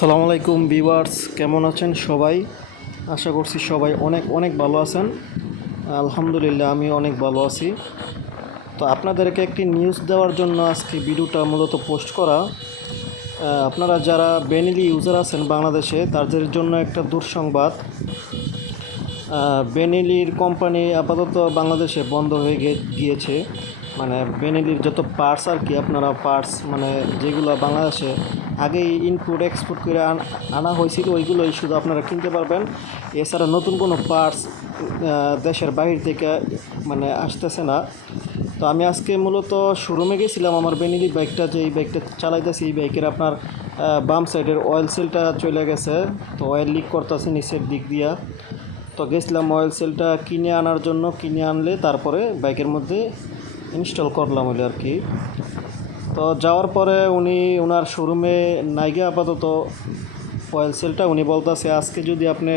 আসসালামু আলাইকুম ভিউয়ার্স, কেমন আছেন সবাই? আশা করছি সবাই অনেক অনেক ভালো আছেন। আলহামদুলিল্লাহ আমি অনেক ভালো আছি। তো আপনাদেরকে একটি নিউজ দেওয়ার জন্য আজকে ভিডিওটা মূলত পোস্ট করা। আপনারা যারা বেনিলি ইউজার আছেন বাংলাদেশে, তাদের জন্য একটা দুঃসংবাদ। বেনিলির কোম্পানি আপাতত বাংলাদেশে বন্ধ হয়ে গিয়েছে। মানে বেনিলির যত পার্টস আর কি, আপনারা পার্টস মানে যেগুলো বাংলাদেশে আগেই ইনপুট এক্সপোর্ট করে আনা হয়েছিল ওইগুলোই শুধু আপনারা কিনতে পারবেন। এছাড়া নতুন কোনো পার্টস দেশের বাইরে থেকে মানে আসতেছে না। তো আমি আজকে মূলত শোরুমে গেছিলাম। আমার বেনিলি বাইকটা, যে এই বাইকটা চালাইতেছি, এই বাইকের আপনার বাম সাইডের অয়েল সেলটা চলে গেছে। তো অয়েল লিক করতেছে নিচের দিক দিয়া। তো গেছিলাম অয়েল সেলটা কিনে আনার জন্য, কিনে আনলে তারপরে বাইকের মধ্যে ইনস্টল করলাম হলে আর কি। তো যাওয়ার পরে উনি ওনার শোরুমে নাইগে আপাতত অয়েল সেলটা, উনি বলতেছে আজকে যদি আপনি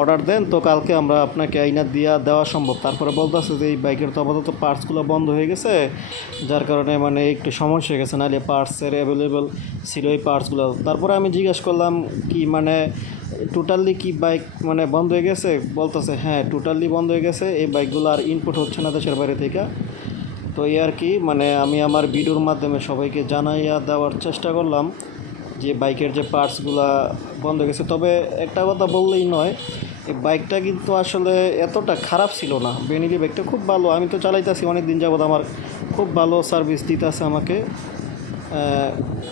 অর্ডার দেন তো কালকে আমরা আপনাকে আইনা দেওয়া সম্ভব। তারপরে বলতেছে যে এই বাইকের তো আপাতত পার্টসগুলো বন্ধ হয়ে গেছে, যার কারণে মানে একটু সমস্যা হয়ে গেছে, নাহলে পার্টসের অ্যাভেলেবেল ছিল এই পার্টসগুলো। তারপরে আমি জিজ্ঞেস করলাম কি মানে টোটালি কি বাইক মানে বন্ধ হয়ে গেছে? বলতেছে হ্যাঁ টোটালি বন্ধ হয়ে গেছে, এই বাইকগুলো আর ইনপুট হচ্ছে না দেশের বাইরে থেকে। তো এই আর কি, মানে আমি আমার ভিডিওর মাধ্যমে সবাইকে জানাইয়া দেওয়ার চেষ্টা করলাম যে বাইকের যে পার্টসগুলো বন্ধ হয়ে গেছে। তবে একটা কথা বললেই নয়, এই বাইকটা কিন্তু আসলে এতটা খারাপ ছিল না। বেনিলি বাইকটা খুব ভালো, আমি তো চালাইতেছি অনেক দিন যাবত, আমার খুব ভালো সার্ভিস দিতেছে আমাকে।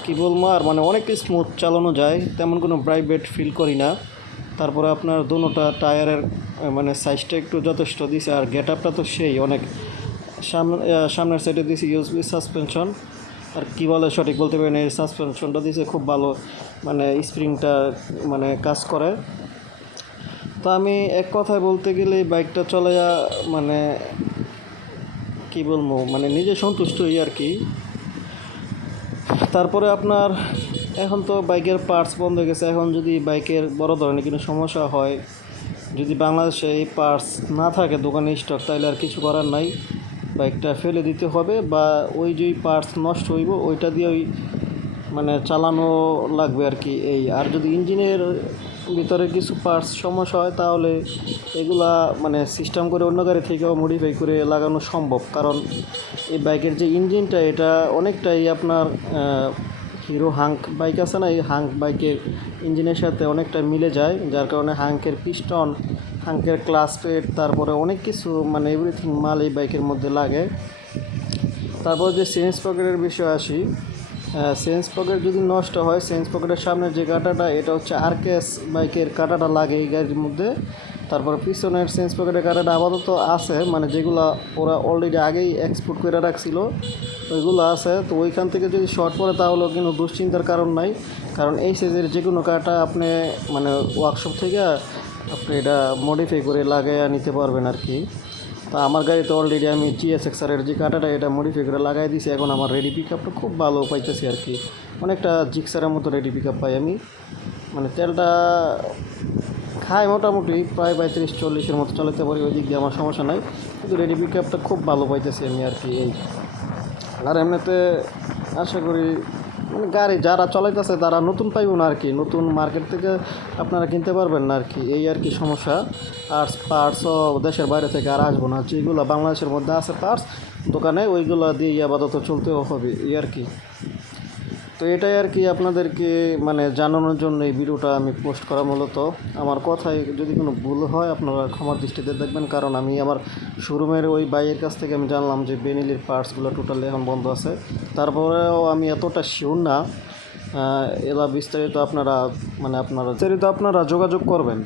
কী বলবো আর, মানে অনেক স্মুথ চালানো যায়, তেমন কোনো প্রাইভেট ফিল করি না। তারপরে আপনার দোনোটা টায়ারের মানে সাইজটা একটু যথেষ্ট দিছে, আর গেট আপটা তো সেই অনেক। সামনের সাইডে দিয়েছি ইউএসবি সাসপেনশন, আর কী বলে সঠিক বলতে পারেন, এই সাসপেনশনটা দিয়েছে খুব ভালো, মানে স্প্রিংটা মানে কাজ করে। তো আমি এক কথায় বলতে গেলে এই বাইকটা চলাইয়া মানে কী বলবো, মানে নিজে সন্তুষ্ট হই আর কি। তারপরে আপনার এখন তো বাইকের পার্টস বন্ধ হয়ে গেছে। এখন যদি বাইকের বড় ধরনের কোনো সমস্যা হয়, যদি বাংলাদেশে এই পার্টস না থাকে দোকানে স্টক, তাহলে আর কিছু করার নাই, বাইকটা ফেলে দিতে হবে, বা ওই যেই পার্টস নষ্ট হইব ওইটা দিয়ে ওই মানে চালানো লাগবে আর কি। এই আর যদি ইঞ্জিনের ভিতরে কিছু পার্টস সমস্যা হয় তাহলে এগুলা মানে সিস্টেম করে অন্য গাড়ি থেকেও মডিফাই করে লাগানো সম্ভব। কারণ এই বাইকের যে ইঞ্জিনটা, এটা অনেকটাই আপনার হিরো হাঙ্ক বাইক আছে না, এই হাঙ্ক বাইকের ইঞ্জিনের সাথে অনেকটা মিলে যায়, যার কারণে হাঙ্কের পিস্টন, হাঙ্কের ক্লাচ প্লেট, তারপরে অনেক কিছু মানে এভরিথিং মাল এই বাইকের মধ্যে লাগে। তারপর যে চেঞ্জ পকেটের বিষয়ে আসি, চেঞ্জ পকেট যদি নষ্ট হয়, চেঞ্জ পকেটের সামনে যে কাঁটাটা, এটা হচ্ছে আরকেএস বাইকের কাঁটাটা লাগে এই গাড়ির মধ্যে। তারপর পিছনের চেঞ্জ পকেটের কাঁটাটা আপাতত আছে, মানে যেগুলো ওরা অলরেডি আগেই এক্সপোর্ট করে রাখছিল ওইগুলো আছে। তো ওইখান থেকে যদি শর্ট পড়ে তাহলেও কিন্তু দুশ্চিন্তার কারণ নাই, কারণ এই সাইজের যে কোনো কাঁটা আপনি মানে ওয়ার্কশপ থেকে আপনি এটা মডিফাই করে লাগাইয়া নিতে পারবেন আর কি। তো আমার গাড়িতে অলরেডি আমি GSX-R যে কাঁটাটা এটা মডিফাই করে লাগাই দিয়েছি। এখন আমার রেডি পিক আপটা খুব ভালো পাইতেছি আর কি, অনেকটা জিক্সারের মতো রেডি পিক আপ পাই আমি। মানে তেলটা খায় মোটামুটি প্রায় 35-40-এর মতো চালাতে পারি, ওই দিক দিয়ে আমার সমস্যা নাই, কিন্তু রেডি পিক আপটা খুব ভালো পাইতেছি আমি আর কি। এই আর এমনিতে আশা করি মানে গাড়ি যারা চালাইতেছে তারা নতুন পাইব না আর কি, নতুন মার্কেট থেকে আপনারা কিনতে পারবেন না আর কি। এই আর কি সমস্যা। আর পার্টসও দেশের বাইরে থেকে আর আসবো না, যেগুলো বাংলাদেশের মধ্যে আছে পার্টস দোকানে ওইগুলো দিয়ে আপাতত চলতেও হবে এই আর কি। তো এটাই আর কি আপনাদেরকে মানে জানানোর জন্য এই ভিডিওটা আমি পোস্ট করা। মূলত আমার কথায় যদি কোনো ভুল হয় আপনারা ক্ষমার দৃষ্টিতে দেখবেন, কারণ আমি আমার শোরুমের ওই বাইয়ের কাছ থেকে আমি জানলাম যে বেনিলির পার্টসগুলো টোটালি এখন বন্ধ আছে। তারপরেও আমি এতটা শিওর না, এলা বিস্তারিত আপনারা যোগাযোগ করবেন।